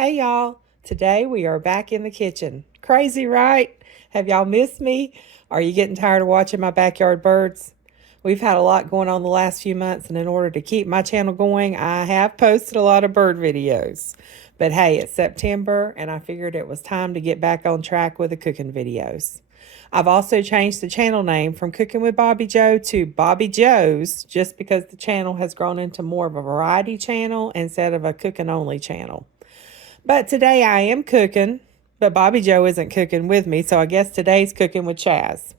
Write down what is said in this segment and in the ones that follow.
Hey y'all, today we are back in the kitchen. Crazy, right? Have y'all missed me? Are you getting tired of watching my backyard birds? We've had a lot going on the last few months, and in order to keep my channel going, I have posted a lot of bird videos. But hey, it's September, and I figured it was time to get back on track with the cooking videos. I've also changed the channel name from Cooking with Bobbi Jo to Bobbi Jo's, just because the channel has grown into more of a variety channel instead of a cooking only channel. But today I am cooking, but Bobbi Jo isn't cooking with me, so I guess today's cooking with Chaz.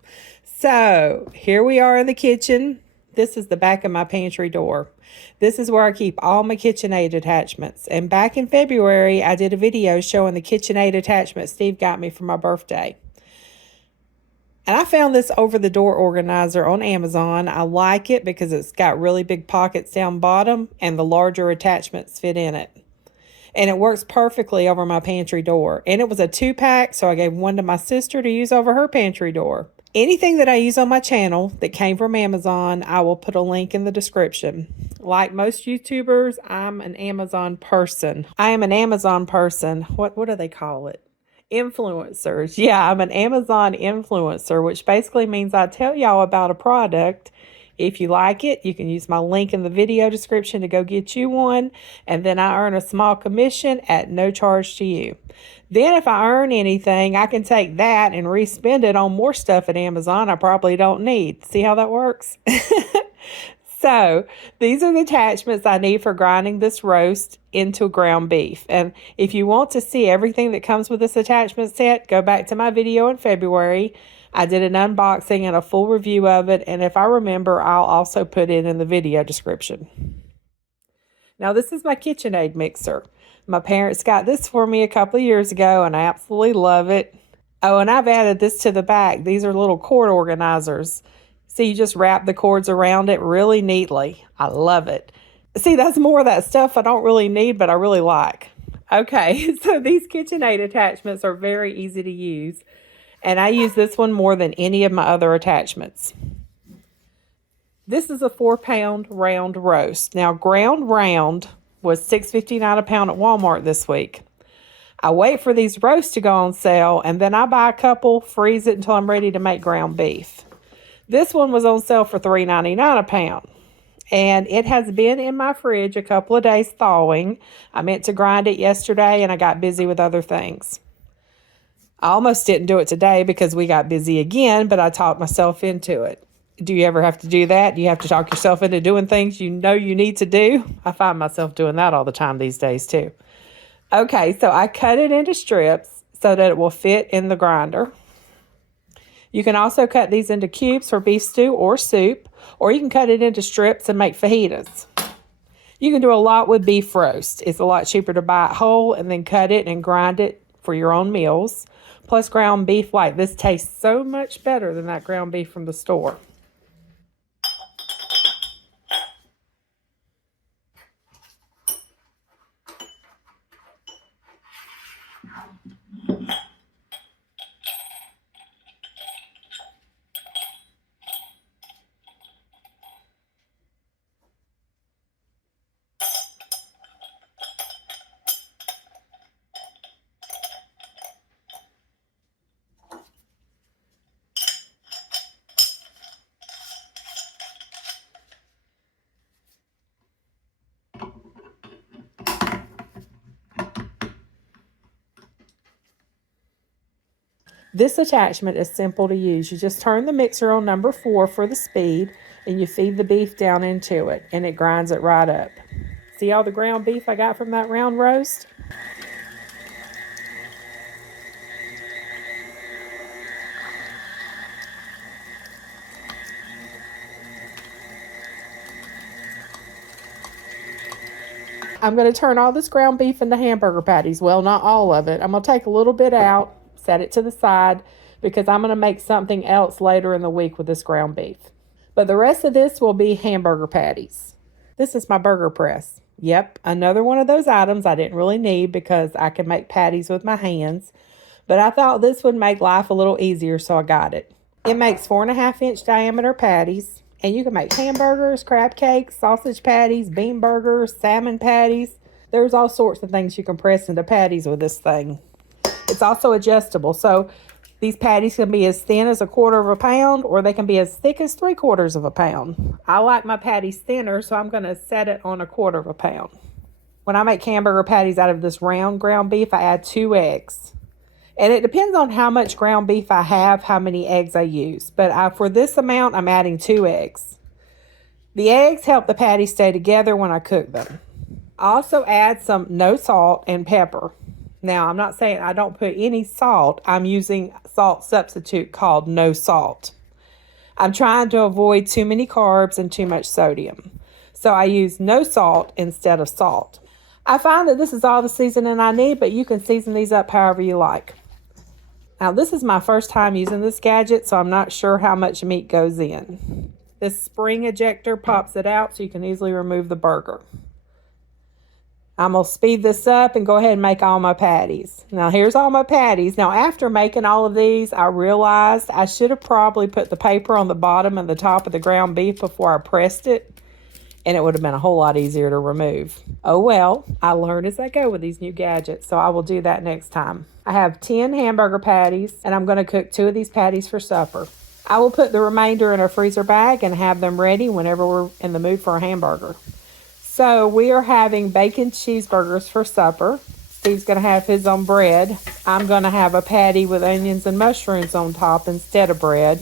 So here we are in the kitchen. This is the back of my pantry door. This is where I keep all my Kitchenaid attachments. And back in February, I did a video showing the Kitchenaid attachment Steve got me for my birthday. And I found this over-the-door organizer on Amazon. I like it because it's got really big pockets down bottom and the larger attachments fit in it. And it works perfectly over my pantry door. And it was a 2-pack, so I gave one to my sister to use over her pantry door. Anything that I use on my channel that came from Amazon, I will put a link in the description. Like most YouTubers, I'm an Amazon person. I am an Amazon person. What do they call it? Influencers. Yeah, I'm an Amazon influencer, which basically means I tell y'all about a product. If you like it, you can use my link in the video description to go get you one, and then I earn a small commission at no charge to you. Then if I earn anything, I can take that and respend it on more stuff at Amazon I probably don't need. See how that works? So these are the attachments I need for grinding this roast into ground beef. And if you want to see everything that comes with this attachment set, go back to my video in February. I did an unboxing and a full review of it, and if I remember, I'll also put it in the video description. Now, this is my Kitchenaid mixer. My parents got this for me a couple of years ago, and I absolutely love it. Oh, and I've added this to the back. These are little cord organizers. See, you just wrap the cords around it really neatly. I love it. See, that's more of that stuff I don't really need, but I really like. Okay, so these Kitchenaid attachments are very easy to use. And I use this one more than any of my other attachments. This is a 4-pound round roast. Now, ground round was $6.59 a pound at Walmart this week. I wait for these roasts to go on sale, and then I buy a couple, freeze it until I'm ready to make ground beef. This one was on sale for $3.99 a pound. And it has been in my fridge a couple of days thawing. I meant to grind it yesterday, and I got busy with other things. I almost didn't do it today because we got busy again, but I talked myself into it. Do you ever have to do that? Do you have to talk yourself into doing things you know you need to do? I find myself doing that all the time these days too. Okay, so I cut it into strips so that it will fit in the grinder. You can also cut these into cubes for beef stew or soup, or you can cut it into strips and make fajitas. You can do a lot with beef roast. It's a lot cheaper to buy it whole and then cut it and grind it for your own meals. Plus, ground beef like this tastes so much better than that ground beef from the store. This attachment is simple to use. You just turn the mixer on number 4 for the speed, and you feed the beef down into it, and it grinds it right up. See all the ground beef I got from that round roast? I'm going to turn all this ground beef into hamburger patties. Well, not all of it. I'm going to take a little bit out, set it to the side, because I'm going to make something else later in the week with this ground beef. But the rest of this will be hamburger patties. This is my burger press. Yep, another one of those items I didn't really need because I can make patties with my hands. But I thought this would make life a little easier, so I got it. It makes 4.5-inch diameter patties. And you can make hamburgers, crab cakes, sausage patties, bean burgers, salmon patties. There's all sorts of things you can press into patties with this thing. It's also adjustable. So these patties can be as thin as 1/4 of a pound, or they can be as thick as 3/4 of a pound. I like my patties thinner, so I'm going to set it on 1/4 of a pound. When I make hamburger patties out of this round ground beef, I add 2 eggs. And it depends on how much ground beef I have, how many eggs I use. But for this amount, I'm adding 2 eggs. The eggs help the patties stay together when I cook them. I also add some no salt and pepper. Now, I'm not saying I don't put any salt. I'm using salt substitute called no salt. I'm trying to avoid too many carbs and too much sodium. So I use no salt instead of salt. I find that this is all the seasoning I need, but you can season these up however you like. Now, this is my first time using this gadget, so I'm not sure how much meat goes in. This spring ejector pops it out so you can easily remove the burger. I'm going to speed this up and go ahead and make all my patties. Now, here's all my patties. Now, after making all of these, I realized I should have probably put the paper on the bottom and the top of the ground beef before I pressed it, and it would have been a whole lot easier to remove. Oh well, I learn as I go with these new gadgets, so I will do that next time. I have 10 hamburger patties, and I'm going to cook 2 of these patties for supper. I will put the remainder in a freezer bag and have them ready whenever we're in the mood for a hamburger. So we are having bacon cheeseburgers for supper. Steve's going to have his on bread. I'm going to have a patty with onions and mushrooms on top instead of bread.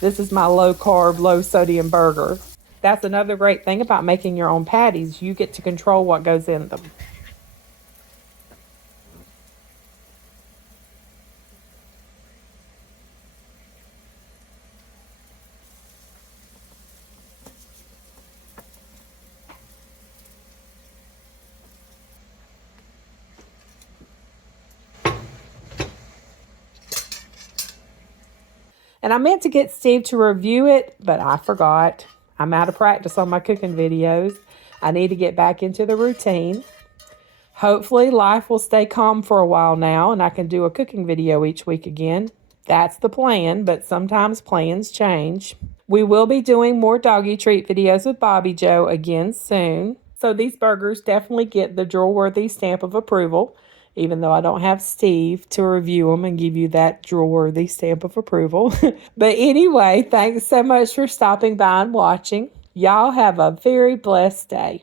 This is my low-carb, low-sodium burger. That's another great thing about making your own patties. You get to control what goes in them. And I meant to get Steve to review it, but I forgot. I'm out of practice on my cooking videos. I need to get back into the routine. Hopefully life will stay calm for a while now and I can do a cooking video each week again. That's the plan, but sometimes plans change. We will be doing more doggy treat videos with Bobbi Jo again soon. So these burgers definitely get the drool-worthy stamp of approval, even though I don't have Steve to review them and give you that drool-worthy stamp of approval. But anyway, thanks so much for stopping by and watching. Y'all have a very blessed day.